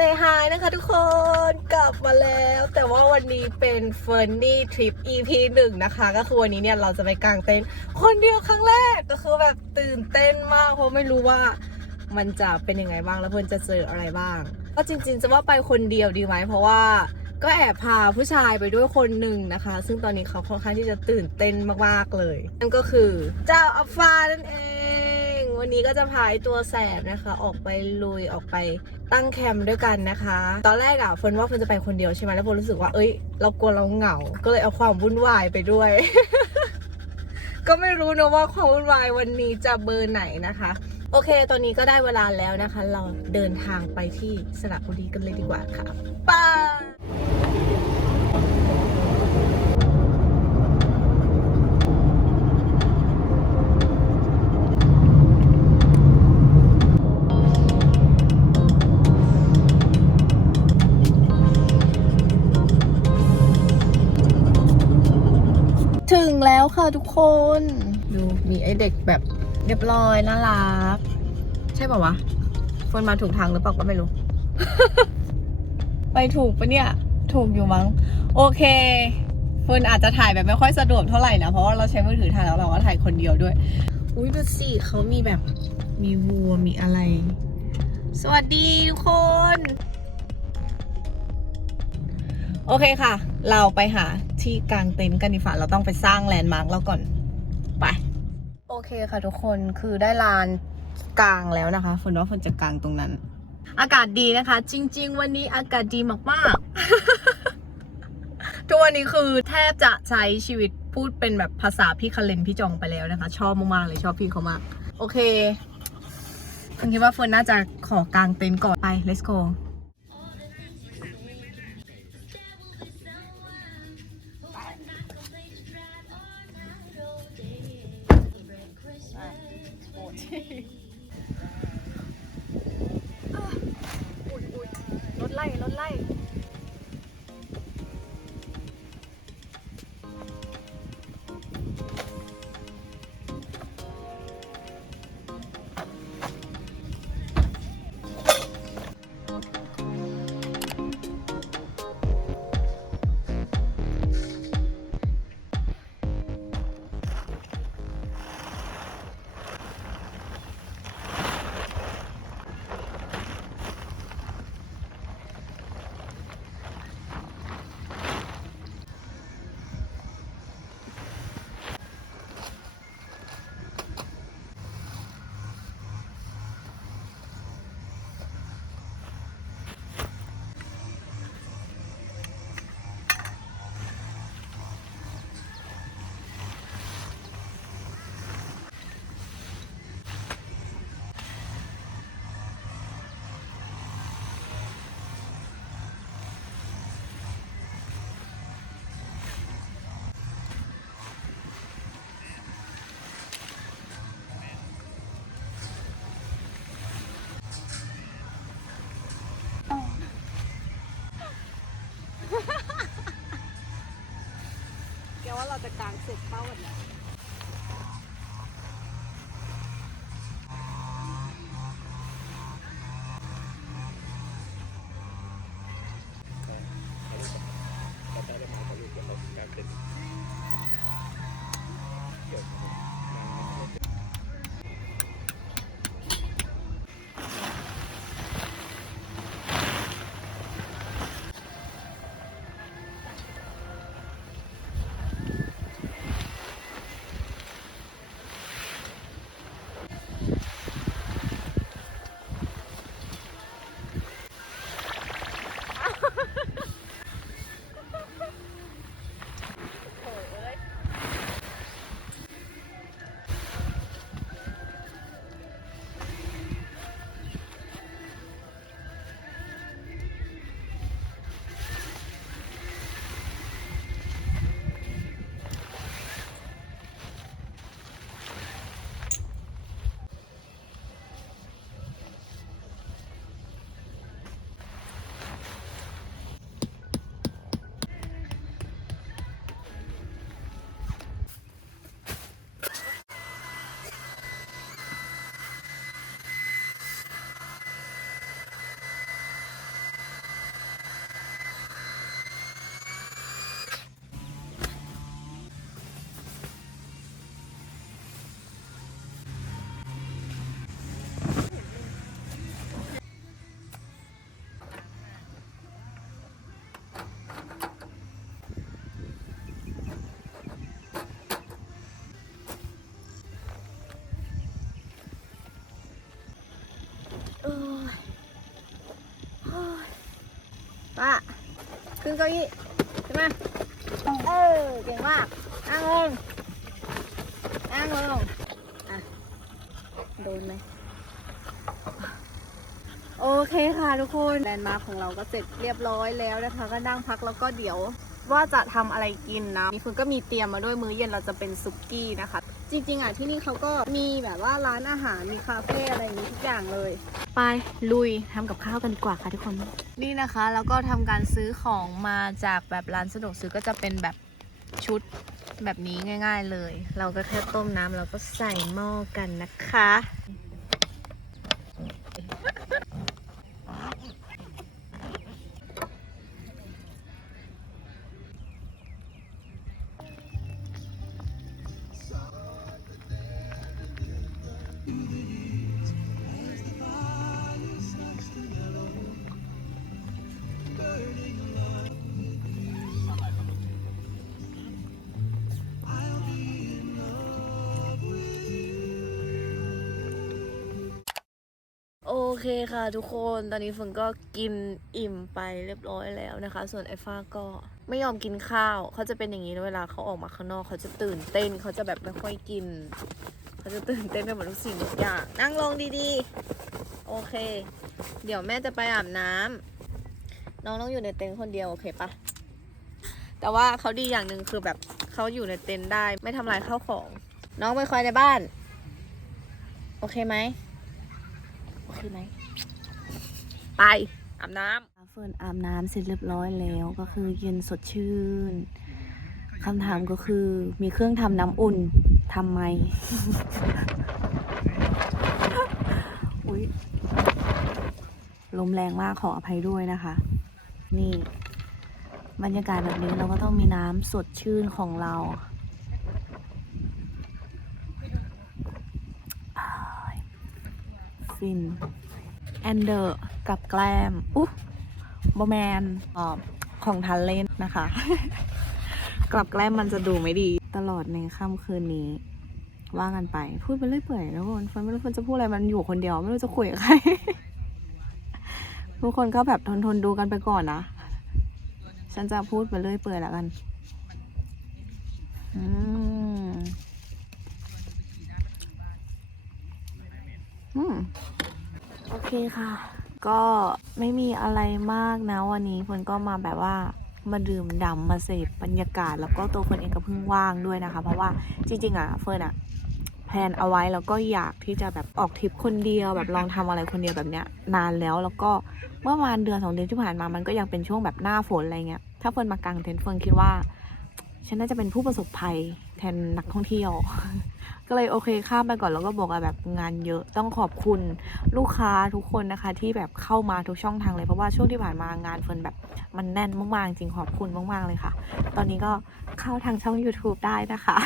เซฮายนะคะทุกคนกลับมาแล้ว แต่ว่าวันนี้เป็นเฟิร์นนี่ทริป EP หนึ่งนะคะ ก็คือวันนี้เนี่ยเราจะไปกางเต็นท์คนเดียวครั้งแรกก็คือแบบตื่นเต้นมาก เพราะไม่รู้ว่ามันจะเป็นยังไงบ้างแล้วเพื่อนจะเจออะไรบ้าง ก็จริง ๆ จะว่าไปคนเดียวดีไหมเพราะว่าก็แอบพาผู้ชายไปด้วยคนหนึ่งนะคะ ซึ่งตอนนี้เขาค่อนข้างที่จะตื่นเต้นมากๆเลยนั่นก็คือเจ้าอัฟฟานั่นเอง วันนี้ก็จะพาไอตัวแสบนะคะ ออกไปลุยออกไปตั้งแคมป์ด้วยกันนะคะ ตอนแรกอะเฟิร์นว่าเฟิร์นจะไปคนเดียวใช่ไหมแล้วเฟิร์นรู้สึกว่าเอ้ย เรากลัวเราเหงา ก็เลยเอาความวุ่นวายไปด้วย ก็ไม่รู้นะว่าความวุ่นวายวันนี้จะเบอร์ไหนนะคะ โอเค ตอนนี้ก็ได้เวลาแล้วนะคะ เราเดินทางไปที่สระบุรีกันเลยดีกว่าค่ะไป ค่ะทุกคน ดูมีไอเด็กแบบเรียบร้อยน่ารัก ใช่ป่าวะเฟิร์นมาถูกทางหรือเปล่าก็ไม่รู้ ไปถูกปะเนี่ย ถูกอยู่มั้ง โอเคเฟิร์นอาจจะถ่ายแบบไม่ค่อยสะดวกเท่าไหร่นะ เพราะว่าเราใช้มือถือถ่ายแล้วเราก็ถ่ายคนเดียวด้วย อุ้ยดูสิเขามีแบบมีวัวมีอะไร สวัสดีทุกคน โอเคค่ะ เราไปหาที่กลางเต็นท์กันดีกว่าเราต้องไปสร้างแลนด์มาร์กเราก่อนไป โอเคค่ะทุกคนคือได้ลานกลางแล้วนะคะฝนว่าฝนจะกลางตรงนั้น อากาศดีนะคะ จริง ๆ วันนี้อากาศดีมากๆ ทุกวันนี้คือแทบจะใช้ชีวิตพูดเป็นแบบภาษาพี่คาเลนพี่จองไปแล้วนะคะ ชอบมากๆเลยชอบพี่เขามากโอเคฝนคิดว่าฝนน่าจะขอกางเต็นท์ก่อนไป let's go ไล่ จะกางเสร็จเป้าวันนี้ ขึ้นเก้าอี้ขึ้นมาเออเก่งมากนั่งลงนั่งลงอะโดนไหมโอเคค่ะทุกคนแลนด์มาร์คของเราก็เสร็จเรียบร้อยแล้วนะคะ ก็นั่งพักแล้วก็เดี๋ยวว่าจะทำอะไรกินนะนี่คุณก็มีเตรียมมาด้วยมื้อเย็นเราจะเป็นซุกี้นะคะ จริง ๆอะที่นี่เขาก็มีแบบว่าร้านอาหารมีคาเฟ่อะไรอย่างนี้ทุกอย่างเลย ไปลุยทำกับข้าวกันดีกว่าค่ะทุกคน นี่นะคะแล้วก็ทำการซื้อของมาจากแบบร้านสะดวกซื้อก็จะเป็นแบบชุดแบบนี้ง่าย ๆเลย เราก็แค่ต้มน้ำแล้วก็ใส่หม้อกันนะคะ เคค่ะทุกคนตอนนี้ฝนก็กินอิ่มไปเรียบร้อยแล้วนะคะ ส่วนไอ้ฟ้าก็ไม่ยอมกินข้าว เขาจะเป็นอย่างนี้นะเวลาเขาออกมาข้างนอก เขาจะตื่นเต้น เขาจะแบบไม่ค่อยกิน เขาจะตื่นเต้นไปหมดทุกสิ่งทุกอย่างนั่งลงดีๆ โอเค เดี๋ยวแม่จะไปอาบน้ำน้องต้องอยู่ในเต็นท์คนเดียวโอเคปะแต่ว่าเขาดีอย่างหนึ่งคือแบบเขาอยู่ในเต็นท์ได้ไม่ทำลายข้าวของ น้องไปคอยในบ้าน โอเคไหม โอเคไหมไปอาบน้ำเฟิร์นอาบน้ำเสร็จเรียบร้อยแล้วก็คือเย็นสดชื่นคำถามก็คือมีเครื่องทำน้ำอุ่นทำไหมอุ๊ยลมแรงมากขออภัยด้วยนะคะ นี่ บรรยากาศแบบนี้เราก็ต้องมีน้ำสดชื่นของเราอ้าย ฟิน แอนเดอร์กับแกล้มอุ๊บแมนออของทันเล่นนะคะ กลับแกล้มมันจะดูไม่ดี ตลอดในค่ำคืนนี้ ว่ากันไป พูดไปเรื่อยเปื่อยนะคนฟันไม่รู้ฟันจะพูดอะไรมันอยู่คนเดียว ไม่รู้จะคุยกับใคร ทุกคนก็แบบทนทนดูกันไปก่อนนะ ฉันจะพูดไปเรื่อยเปื่อยแล้วกัน อืม อืม โอ เคค่ะ ก็ไม่มีอะไรมากนะวันนี้เฟินก็มาแบบว่ามาดื่มด่ำมาเสพบรรยากาศ แล้วก็ตัวเฟิร์นเองก็เพิ่งว่างด้วยนะคะ เพราะว่าจริงๆอะเฟิร์นอะแพลนเอาไว้แล้วก็อยากที่จะแบบออกทริปคนเดียวแบบลองทำอะไรคนเดียวแบบเนี้ยนานแล้วแล้วก็เมื่อประมาณเดือนสองเดือนที่ผ่านมามันก็ยังเป็นช่วงแบบหน้าฝนอะไรเงี้ยถ้าเฟิร์นมากางเต็นท์เฟิร์นคิดว่าฉันน่าจะเป็นผู้ประสบภัยแทนนักท่องเที่ยว ก็เลยโอเคข้ามไปก่อนแล้วก็บอกว่าแบบงานเยอะต้องขอบคุณลูกค้าทุกคนนะคะ ที่แบบเข้ามาทุกช่องทางเลยเพราะว่าช่วงที่ผ่านมางานเฟิร์นแบบมันแน่นมากๆจริงขอบคุณมากๆเลยค่ะ ตอนนี้ก็เข้าทางช่อง YouTube ได้นะคะ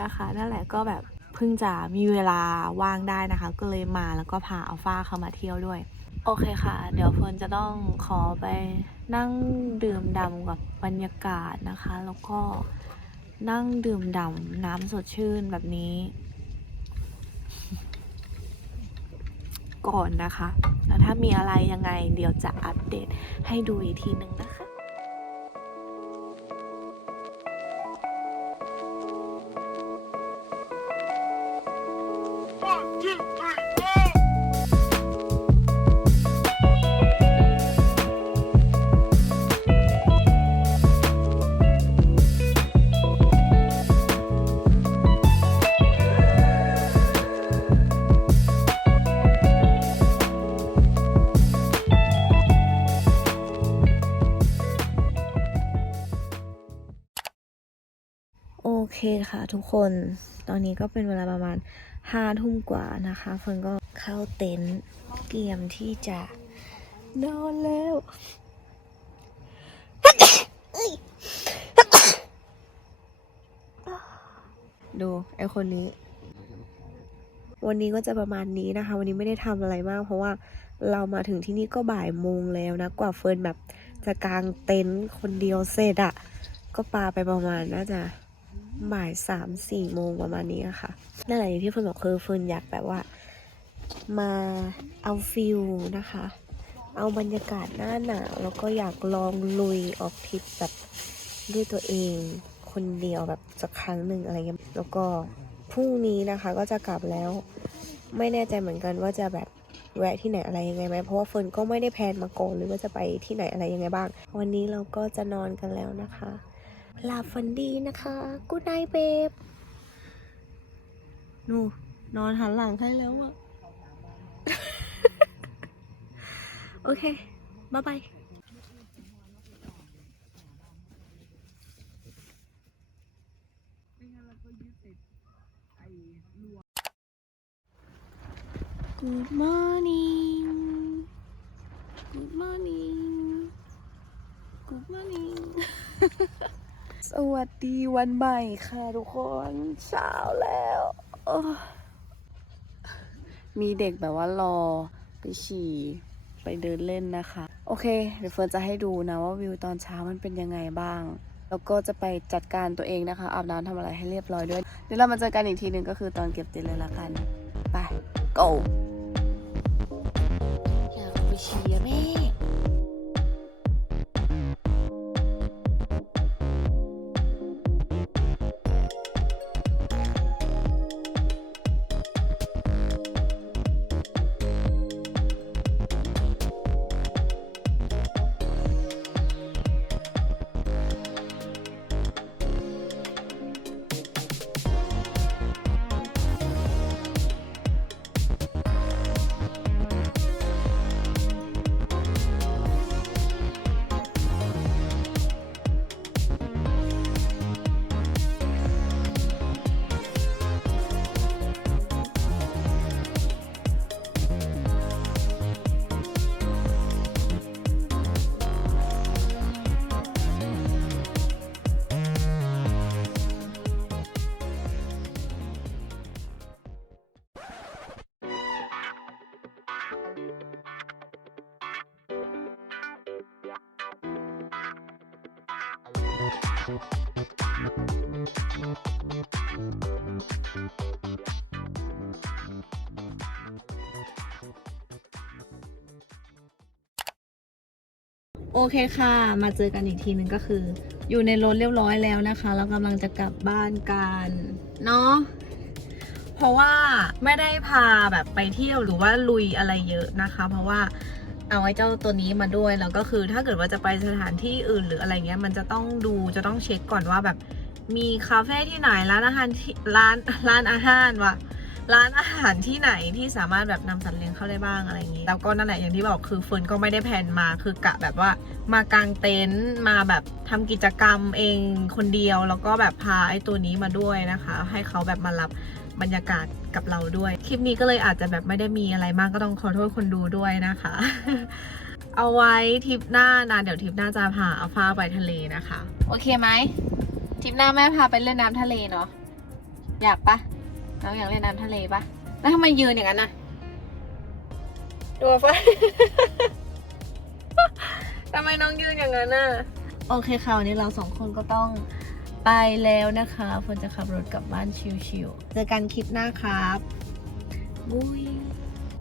นะคะนั่นแหละก็แบบเพิ่งจะมีเวลาว่างได้นะคะ ก็เลยมาแล้วก็พาอัลฟาเข้ามาเที่ยวด้วย โอเคค่ะ เดี๋ยวเฟิร์นจะต้องขอไปนั่งดื่มด่ำกับบรรยากาศนะคะ แล้วก็ นั่งดื่มด่ำน้ำสดชื่นแบบนี้ ก่อนนะคะ แล้วถ้ามีอะไรยังไง เดี๋ยวจะอัปเดตให้ดูอีกทีหนึ่งนะคะ เคค่ะทุกคน ตอนนี้ก็เป็นเวลาประมาณห้าทุ่มกว่านะคะเฟิร์นก็เข้าเต็นท์เตรียมที่จะนอนแล้วดูไอคนนี้ วันนี้ก็จะประมาณนี้นะคะ วันนี้ไม่ได้ทำอะไรมาก เพราะว่าเรามาถึงที่นี่ก็บ่ายโมงแล้วนะ กว่าเฟิร์นแบบจะกางเต็นท์คนเดียวเสร็จอะก็ปาไปประมาณน่าจะ บ่ายสามสี่โมงประมาณนี้อะค่ะนั่นแหละอย่างที่เฟิร์นบอกคือเฟิร์นอยากแบบว่า มาเอาฟิลนะคะ เอาบรรยากาศหน้าหนาวแล้วก็อยากลองลุยออกทริปแบบด้วยตัวเอง คนเดียวแบบสักครั้งหนึ่งอะไรเงี้ยแล้วก็พรุ่งนี้นะคะก็จะกลับแล้ว ไม่แน่ใจเหมือนกันว่าจะแบบแวะที่ไหนอะไรยังไงไหมเพราะว่าเฟิร์นก็ไม่ได้แพลนมาก่อนหรือว่าจะไปที่ไหนอะไรยังไงบ้าง วันนี้เราก็จะนอนกันแล้วนะคะ หลับฝันดีนะคะกูไนเบฟนูนอนหันหลังให้แล้วอะโอเค บ๊ายบาย Good morning Good morning Good morning สวัสดีวันใหม่ค่ะทุกคนเช้าแล้วมีเด็กแบบว่ารอไปฉี่ไปเดินเล่นนะคะ โอเค เดี๋ยวเฟิร์นจะให้ดูนะว่าวิวตอนเช้ามันเป็นยังไงบ้าง แล้วก็จะไปจัดการตัวเองนะคะ อาบน้ำทำอะไรให้เรียบร้อยด้วย เดี๋ยวเรามาเจอกันอีกทีหนึ่งก็คือตอนเก็บเต็นเลยละกัน ไป go โอเคค่ะ มาเจอกันอีกทีหนึ่งก็คือ อยู่ในรถเรียบร้อยแล้วนะคะแล้วกำลังจะกลับบ้านกันเนาะเพราะว่าไม่ได้พาแบบไปเที่ยวหรือว่าลุยอะไรเยอะนะคะ เพราะว่าเอาไว้เจ้าตัวนี้มาด้วยแล้วก็คือถ้าเกิดว่าจะไปสถานที่อื่นหรืออะไรเงี้ย มันจะต้องดูจะต้องเช็คก่อนว่าแบบมีคาเฟ่ที่ไหนร้านอาหารที่ร้านร้านอาหารวะ ร้านอาหารที่ไหนที่สามารถแบบนำสัตว์เลี้ยงเข้าได้บ้างอะไรอย่างงี้ แล้วก็นั่นแหละอย่างที่บอกคือเฟิร์นก็ไม่ได้แผนมาคือกะแบบว่ามากางเต็นท์มาแบบทำกิจกรรมเองคนเดียว แล้วก็แบบพาไอ้ตัวนี้มาด้วยนะคะ ให้เขาแบบมารับบรรยากาศกับเราด้วย คลิปนี้ก็เลยอาจจะแบบไม่ได้มีอะไรมากก็ต้องขอโทษคนดูด้วยนะคะ เอาไว้ทริปหน้านะเดี๋ยวทริปหน้าจะพาอัลฟาไปทะเลนะคะ โอเคไหมทริปหน้าแม่พาไปเล่นน้ำทะเลเนาะอยากปะ น้องอยากเล่นน้ำทะเลปะแล้วทำไมยืนอย่างนั้นน่ะดูปะทำไมน้องยืนอย่างนั้นน่ะ โอเคค่ะวันนี้เราสองคนก็ต้องไปแล้วนะคะฝนจะขับรถกลับบ้านชิวๆเจอกันคลิปหน้าครับบุย